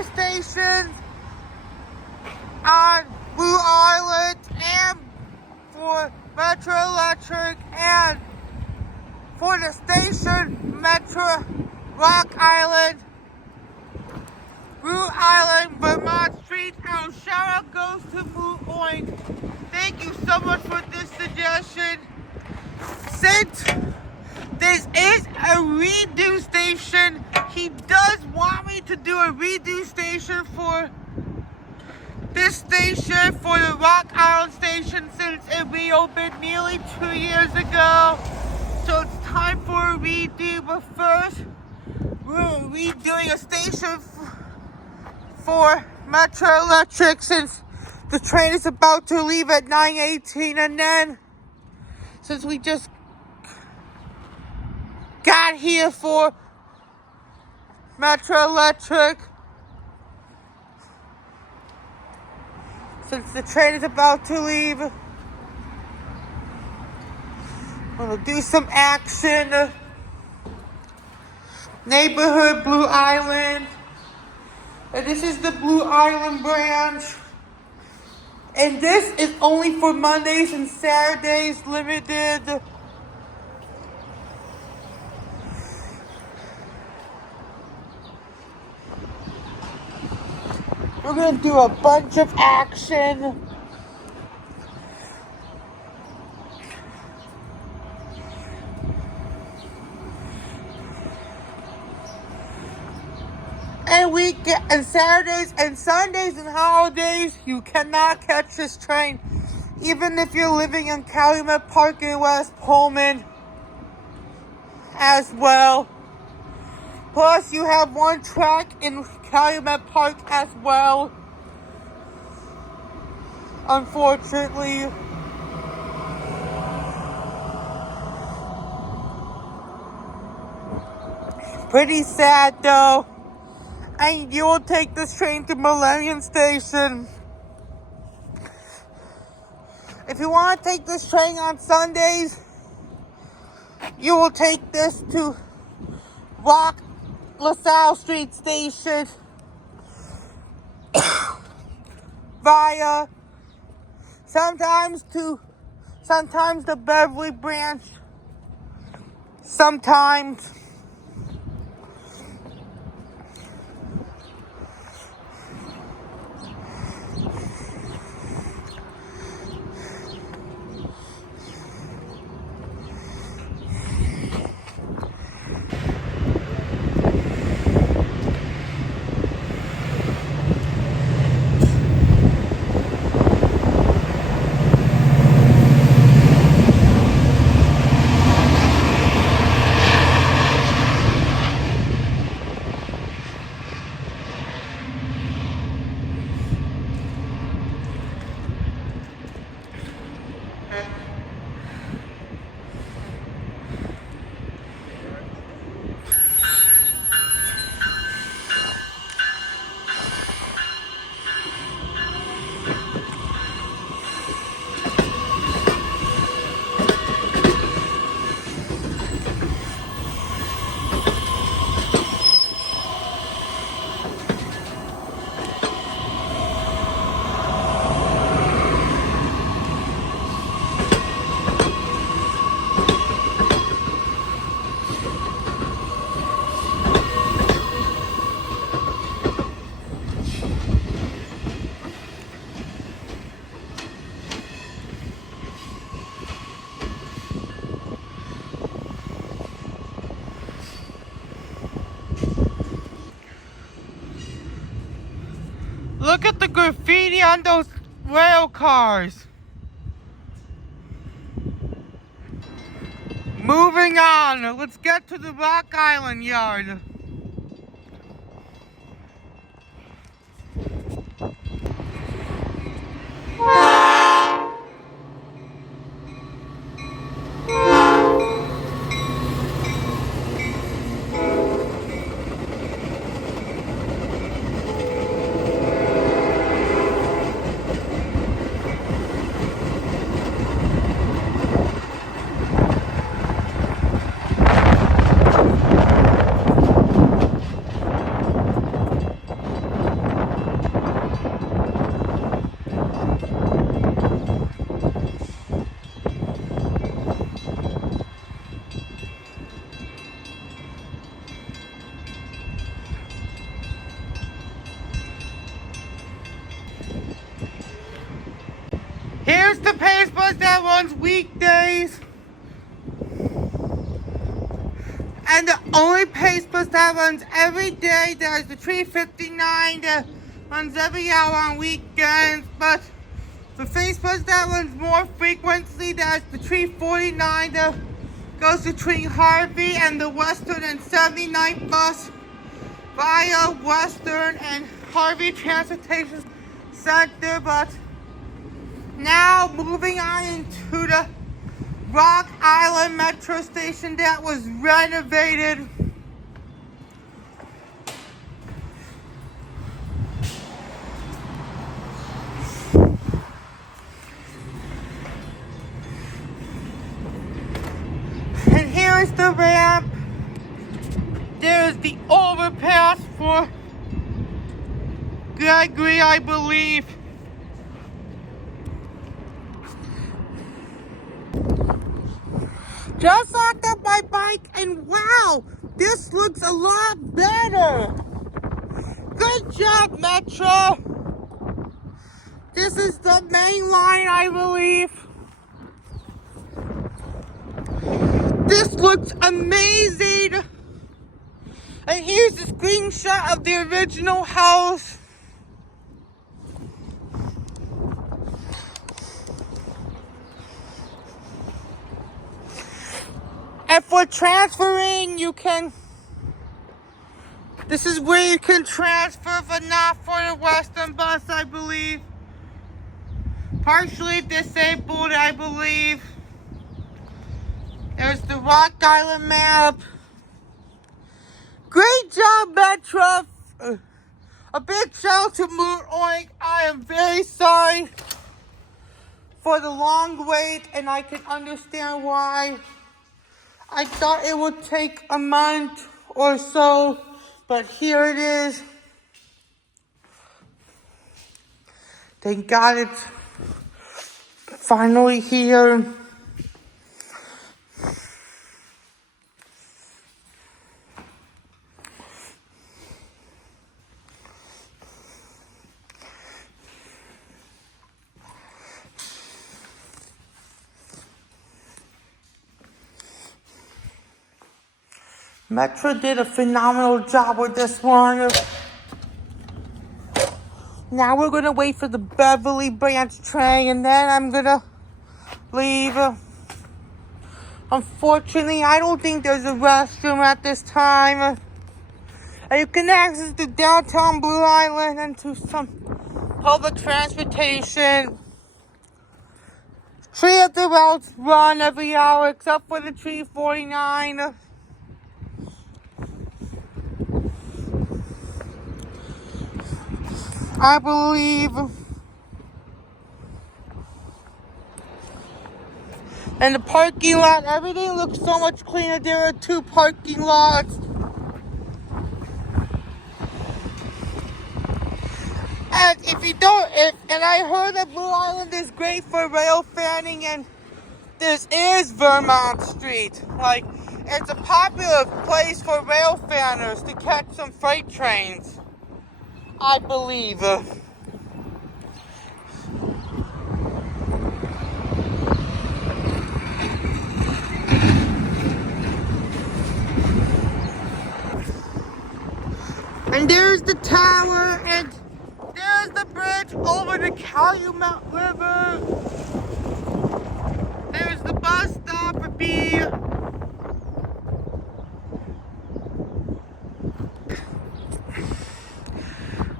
other stations on Blue Island and for Metra Electric and for the station Metra Rock Island, Blue Island, Vermont Street. Our shout out goes to Moo Oink. Thank you so much for this suggestion. Since this is a redo station, he does want me to do a redo station for this station, for the Rock Island station, since it reopened nearly 2 years ago. So it's time for a redo, but first we're redoing a station for Metra Electric since the train is about to leave at 9:18, and then since we just got here for Metra Electric, since the train is about to leave, I'm gonna do some action. Neighborhood Blue Island. And this is the Blue Island Branch. And this is only for Mondays and Saturdays, limited. We're gonna do a bunch of action. And Saturdays and Sundays and holidays, you cannot catch this train, even if you're living in Calumet Park in West Pullman as well. Plus, you have one track in Calumet Park as well, unfortunately. Pretty sad though. And you will take this train to Millennium Station. If you want to take this train on Sundays, you will take this to LaSalle Street Station via sometimes the Beverly Branch, sometimes look at the graffiti on those rail cars. Moving on, let's get to the Rock Island yard. runs weekdays. And the only pace bus that runs every day, there's the 359 that runs every hour on weekends. But the pace bus that runs more frequently, there's the 349 that goes between Harvey and the Western and 79th bus via Western and Harvey Transportation Center. But now moving on into the Rock Island Metro Station that was renovated. And here's the ramp. There's the overpass for Gregory, I believe. Just locked up my bike, and wow, this looks a lot better. Good job, Metro. This is the main line, I believe. This looks amazing. And here's a screenshot of the original house. And for transferring, this is where you can transfer, but not for the Western bus, I believe. Partially disabled, I believe. There's the Rock Island map. Great job, Metro. A big shout out to Moot Oink. I am very sorry for the long wait, and I can understand why. I thought it would take a month or so, but here it is. Thank God it's finally here. Metro did a phenomenal job with this one. Now we're gonna wait for the Beverly Branch train, and then I'm gonna leave. Unfortunately, I don't think there's a restroom at this time. And you can access to downtown Blue Island and to some public transportation. 3 of the routes run every hour except for the 349. I believe. And the parking lot, everything looks so much cleaner. There are 2 parking lots. And and I heard that Blue Island is great for rail fanning, and this is Vermont Street. Like, it's a popular place for rail fanners to catch some freight trains, I believe. And there's the tower, and there's the bridge over the Calumet River. There's the bus stop at B.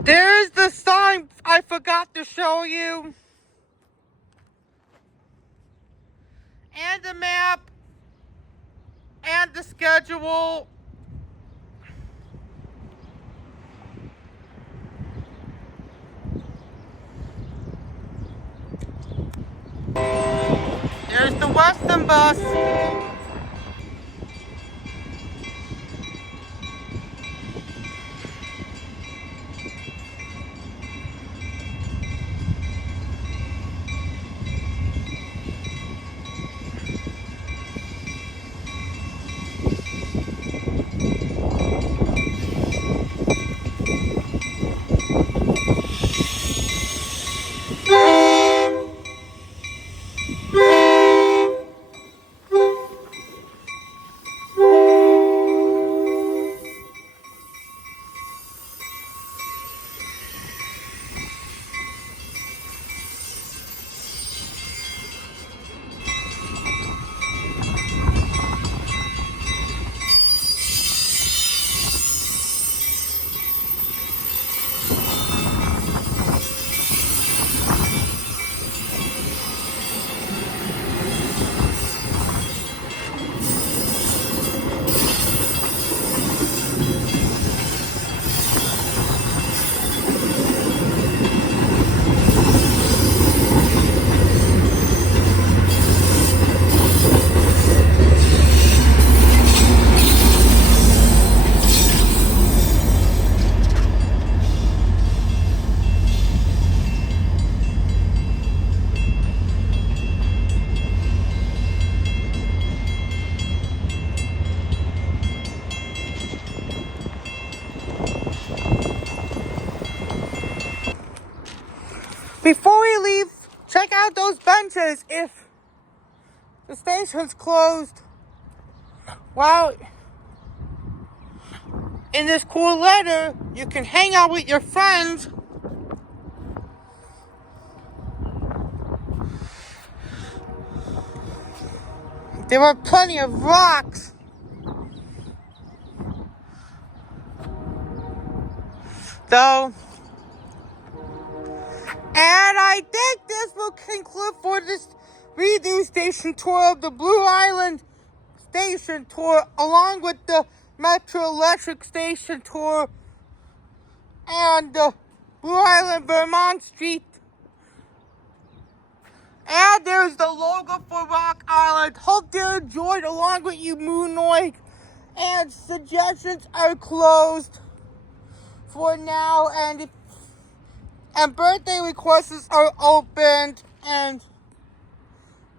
There's the sign I forgot to show you. And the map. And the schedule. There's the Western bus. out those benches if the station's closed. Well, in this cool letter, you can hang out with your friends. There were plenty of rocks. Though, and I think this will conclude for this redo station tour of the Blue Island Station tour, along with the Metra Electric Station tour and the Blue Island-Vermont Street. And there's the logo for Rock Island. Hope you enjoyed along with you, Moonoid. And suggestions are closed for now, and birthday requests are opened. And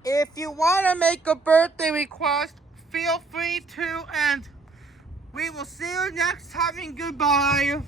if you want to make a birthday request, feel free to, and we will see you next time, and goodbye.